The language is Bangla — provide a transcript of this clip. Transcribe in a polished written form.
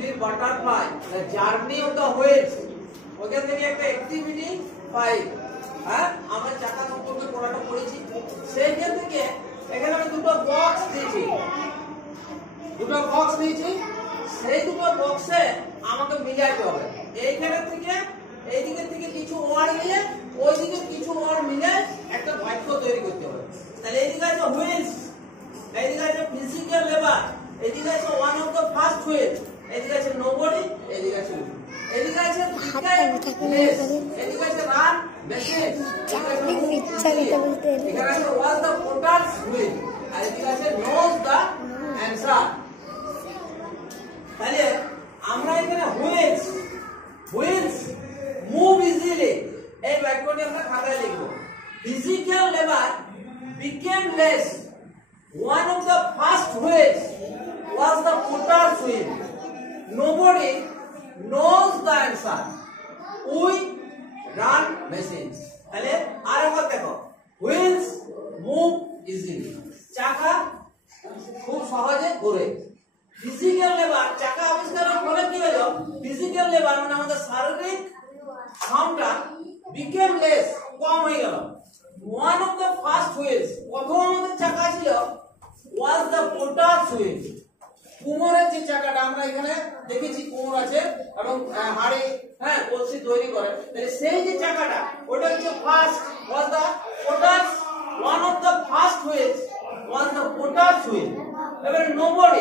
ফির butterfly the journey of the wheels ওখান থেকে একটা অ্যাক্টিভিটি পাই। হ্যাঁ, আমরা চাকা সম্পর্কে পড়াটা পড়েছি। সেইখান থেকে এখানে আমি দুটো বক্স দিয়েছি, সেই দুটো বক্সে আমাকে মিলাইতে হবে। এইখানে থেকে এই দিকে থেকে কিছু ওয়ার্ড নিয়ে ওই দিকে কিছু ওয়ার্ড মিলে একটা বাক্য তৈরি করতে হবে। তাহলে এইদিকে আছে হুইলস, এইদিকে আছে ফিজিক্যাল লেবার, এইদিকে আছে one of the first wheel, এইদিকে আছে নোবডি, এইদিকে আছে এদিকে আছে এদিকে আছে রান মেশিন, এখানে আছে ওয়াজ দ্য পোটার্স হুইল, আর এদিকে আছে নোজ দ্য অ্যানসার। তাহলে আমরা এখানে হুইলস মুভ ইজিলি এই বাক্যটি আমরা খাতায় লিখব। Physical labour became less, one of the first wheels was the potter's wheel, nobody knows the answer, we run machines। তাহলে আরেকবার দেখো, হুইলস মুভ ইজিলি, চাকা খুব সহজে ঘোরে। ফিজিক্যাল লেবার, চাকা আবিষ্কারের ফলে কি হলো, ফিজিক্যাল লেবার মানে আমাদের শারীরিক শ্রমটা became less, কম হয়ে গেল। one of the first wheels, প্রথম আমাদের চাকা ছিল was the potter's wheel, কুমোরের যে চাকাটা আমরা এখানে দেখেছি, কুমোর আছে এবং হাড়ি কলসি তৈরি করে, তাহলে সেই যে চাকাটা ওটা হচ্ছে first was the potter's, one of the first wheels was the potter's wheel। এবারে nobody